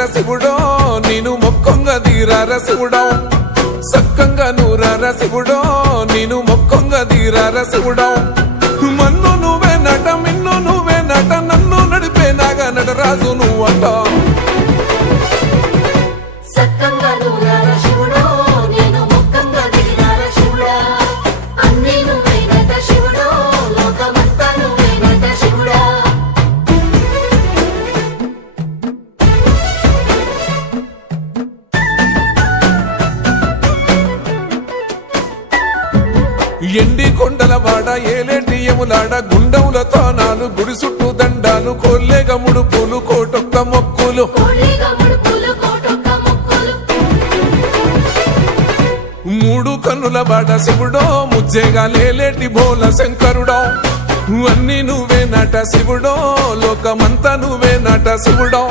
తీరార శివుడో నేను మొక్కంగా తీరార శివుడో సక్కంగా నూరార శివుడో నేను మొక్కంగా తీరార శివుడో మన్ను నువ్వే నట మిన్ను నువ్వే నట నన్ను నడిపే నాగా నటరాజు నువ్వంట ఎండి కొండల వాడ ఏలేటి యములాడ గుండముల తానాలు గుడి చుట్టూ దండాలు కోల్లేగ ముడుపులు కోటొక్క మొక్కులు మూడు కన్నుల బాట శివుడో ముజ్జేగా లేలేటి బోల శంకరుడో అన్ని నువ్వే నట శివుడో లోకమంతా నువ్వే నట శివుడో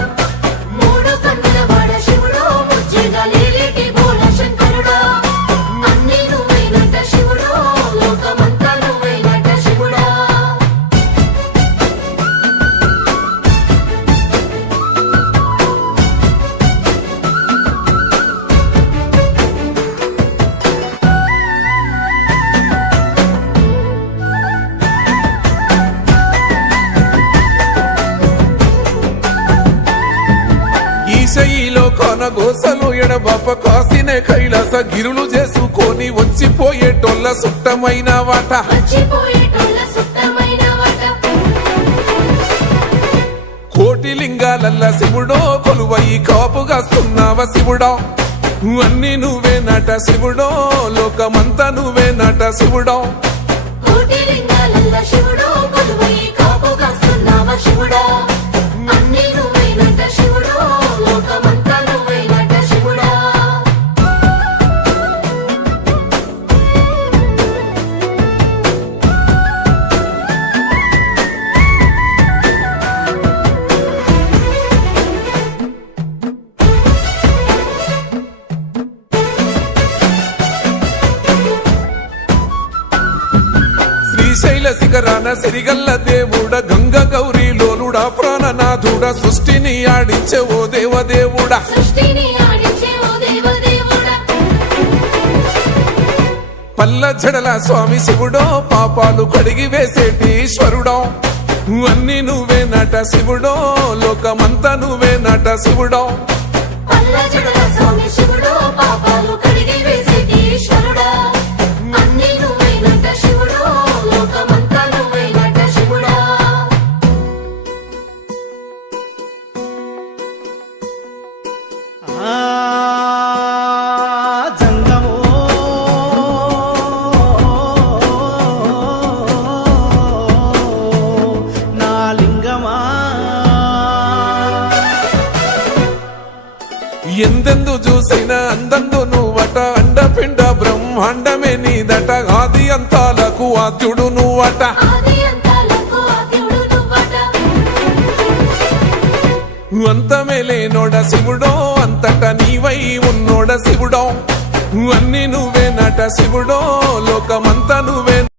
ఈశయిలో కొన గోసలు ఎడబాప కాసినే కైలాస గిరులు చేసుకొని వచ్చిపోయేటోళ్ళ సుట్టమైన వాట కోటి లింగాలల్ల శివుడో కొలువై కాపుగాస్తున్నావ శివుడో అన్ని నువ్వే నట శివుడో లోకమంతా నువ్వే నట శివుడో శ్రీశైల శిఖరాన సిరిగల్ల దేవుడ గంగ గౌరీ లోలుడా ప్రాణనాథుడ సృష్టిని ఆడించే ఓ దేవదేవుడా పల్ల జడల స్వామి శివుడో పాపాలు కడిగి వేసేటి ఈశ్వరుడో అన్ని నువ్వే నట శివుడో లోకమంతా నువ్వే నట శివుడో ఎందెందు చూసిన అందందు నువ్వట అండపిండ బ్రహ్మాండమే నీదట ఆది అంతాలకు ఆద్యుడు నువ్వట అంతమే లేనోడ శివుడో అంతట నీవై ఉన్నోడ శివుడో అన్ని నువ్వే నట శివుడో లోకమంతా నువ్వే